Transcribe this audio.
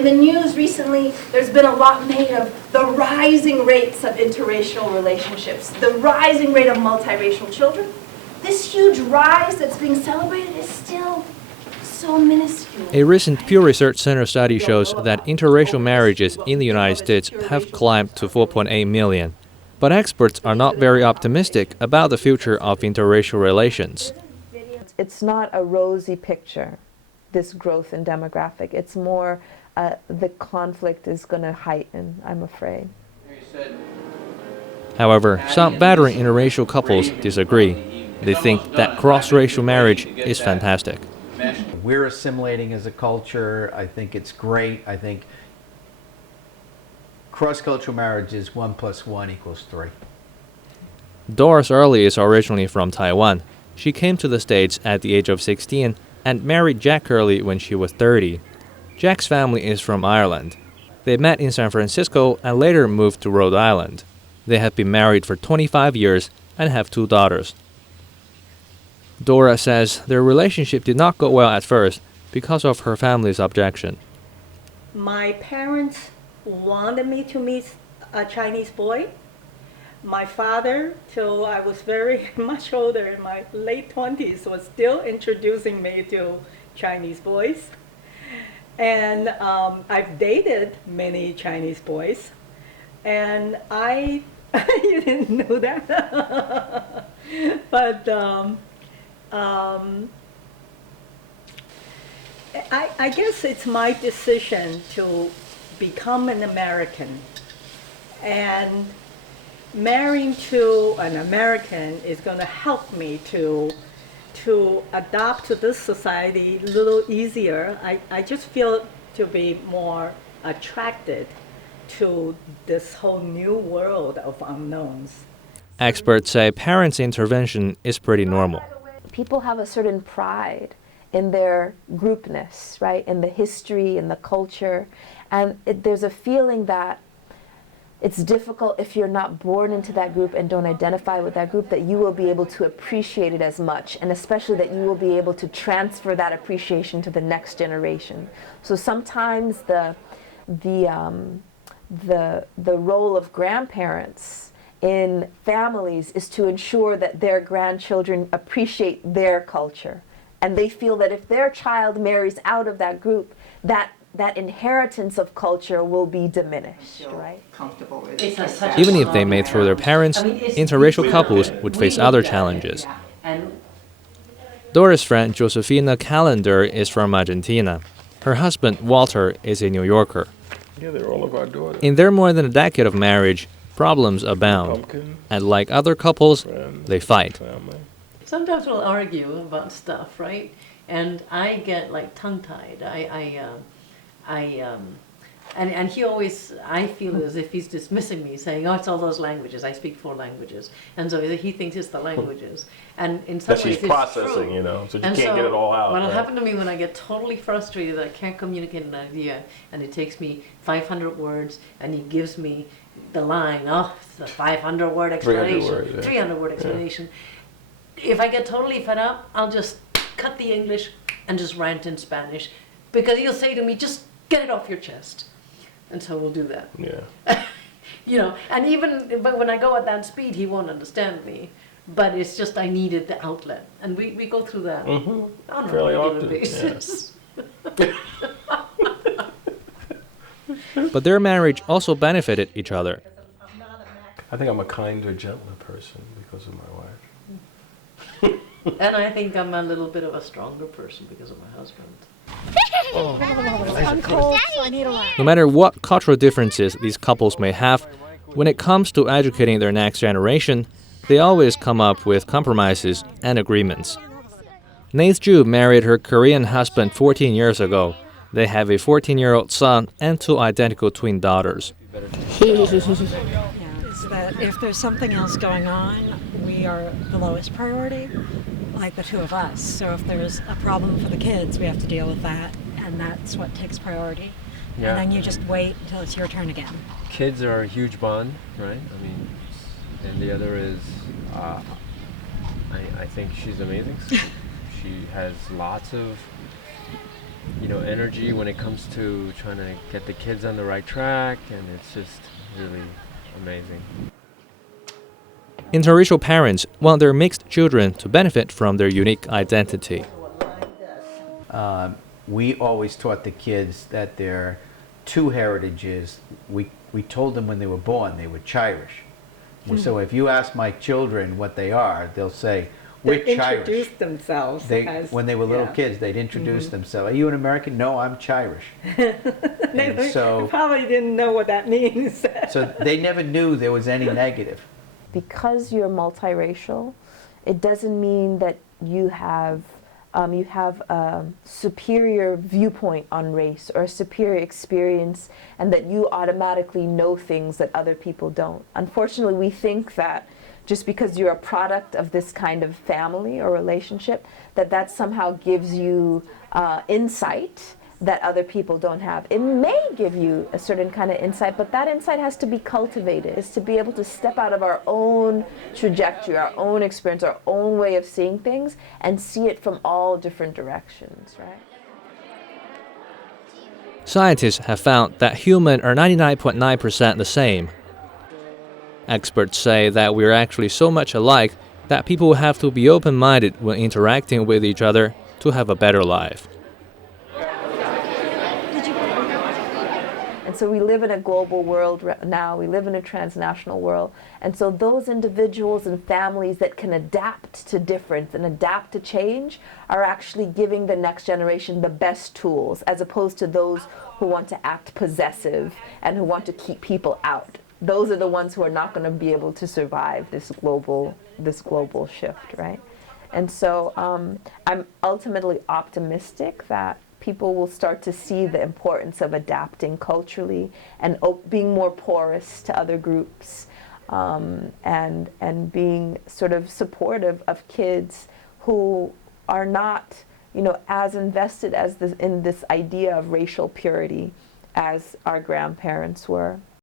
In the news recently, there's been a lot made of the rising rates of interracial relationships, the rising rate of multiracial children. This huge rise that's being celebrated is still so minuscule. A recent Pew Research Center study shows that interracial marriages in the United States have climbed to 4.8 million. But experts are not very optimistic about the future of interracial relations. It's not a rosy picture, this growth in demographic. It's more the conflict is going to heighten, I'm afraid. However, some veteran interracial couples disagree. They think that cross-racial marriage is fantastic. We're assimilating as a culture. I think it's great. I think cross-cultural marriage is 1 + 1 = 3. Doris Early is originally from Taiwan. She came to the States at the age of 16 and married Jack Early when she was 30. Jack's family is from Ireland. They met in San Francisco and later moved to Rhode Island. They have been married for 25 years and have 2 daughters. Dora says their relationship did not go well at first because of her family's objection. My parents wanted me to meet a Chinese boy. My father, till I was very much older, in my late 20s, was still introducing me to Chinese boys. And I've dated many Chinese boys. And you didn't know that. But I guess it's my decision to become an American, and marrying to an American is going to help me to adapt to this society a little easier. I just feel to be more attracted to this whole new world of unknowns. Experts say parents' intervention is pretty normal. People have a certain pride in their groupness, right? In the history, in the culture. And there's a feeling that it's difficult if you're not born into that group and don't identify with that group, that you will be able to appreciate it as much, and especially that you will be able to transfer that appreciation to the next generation. So sometimes the role of grandparents in families is to ensure that their grandchildren appreciate their culture. And they feel that if their child marries out of that group, that inheritance of culture will be diminished, right? Even if they made through their parents, interracial couples would face other challenges. Doris' friend Josefina Callender is from Argentina. Her husband, Walter, is a New Yorker. Yeah, they're all of our daughters. In their more than a decade of marriage, problems abound. And like other couples, they fight. Sometimes we'll argue about stuff, right? And I get like tongue-tied. And he always, I feel as if he's dismissing me, saying, "Oh, it's all those languages. I speak 4 languages," and so he thinks it's the languages. And in some ways, she's it's processing, true. you know, so you And can't get it all out. What'll right? happen to me when I get totally frustrated that I can't communicate an idea, and it takes me 500 words, and he gives me the line, "Oh, it's the 500-word explanation, 300 word, yeah. 300-word explanation." If I get totally fed up, I'll just cut the English and just rant in Spanish, because he'll say to me, "Just get it off your chest," and so we'll do that. Yeah. You know, and but when I go at that speed, he won't understand me. But it's just I needed the outlet, and we go through that on a Fairly regular often, basis. But their marriage also benefited each other. I think I'm a kinder, gentler person because of my wife. And I think I'm a little bit of a stronger person because of my husband. I'm cold, so I need a lamp. No matter what cultural differences these couples may have, when it comes to educating their next generation, they always come up with compromises and agreements. Nath Ju married her Korean husband 14 years ago. They have a 14-year-old son and 2 identical twin daughters. Is that if there's something else going on, we are the lowest priority, like the 2 of us. So if there's a problem for the kids, we have to deal with that, and that's what takes priority. Yeah. And then you just wait until it's your turn again. Kids are a huge bond, right? I mean, and the other is, I think she's amazing. She has lots of energy when it comes to trying to get the kids on the right track, and it's just really amazing. Interracial parents want their mixed children to benefit from their unique identity. We always taught the kids that there are two heritages. We told them when they were born they were Chirish. So if you ask my children what they are, they'll say, we're They Chirish. introduce themselves When they were little yeah. kids, they'd introduce themselves. Are you an American? No, I'm Chirish. And They so, probably didn't know what that means. so they never knew there was any negative. Because you're multiracial, it doesn't mean that you have a superior viewpoint on race or a superior experience, and that you automatically know things that other people don't. Unfortunately, we think that just because you're a product of this kind of family or relationship, that somehow gives you insight that other people don't have. It may give you a certain kind of insight, but that insight has to be cultivated. It's to be able to step out of our own trajectory, our own experience, our own way of seeing things, and see it from all different directions, right? Scientists have found that humans are 99.9% the same. Experts say that we're actually so much alike that people have to be open-minded when interacting with each other to have a better life. And so we live in a global world now, we live in a transnational world, and so those individuals and families that can adapt to difference and adapt to change are actually giving the next generation the best tools, as opposed to those who want to act possessive and who want to keep people out. Those are the ones who are not going to be able to survive this global shift, right? And so I'm ultimately optimistic that people will start to see the importance of adapting culturally and being more porous to other groups, and being sort of supportive of kids who are not, as invested in this idea of racial purity as our grandparents were.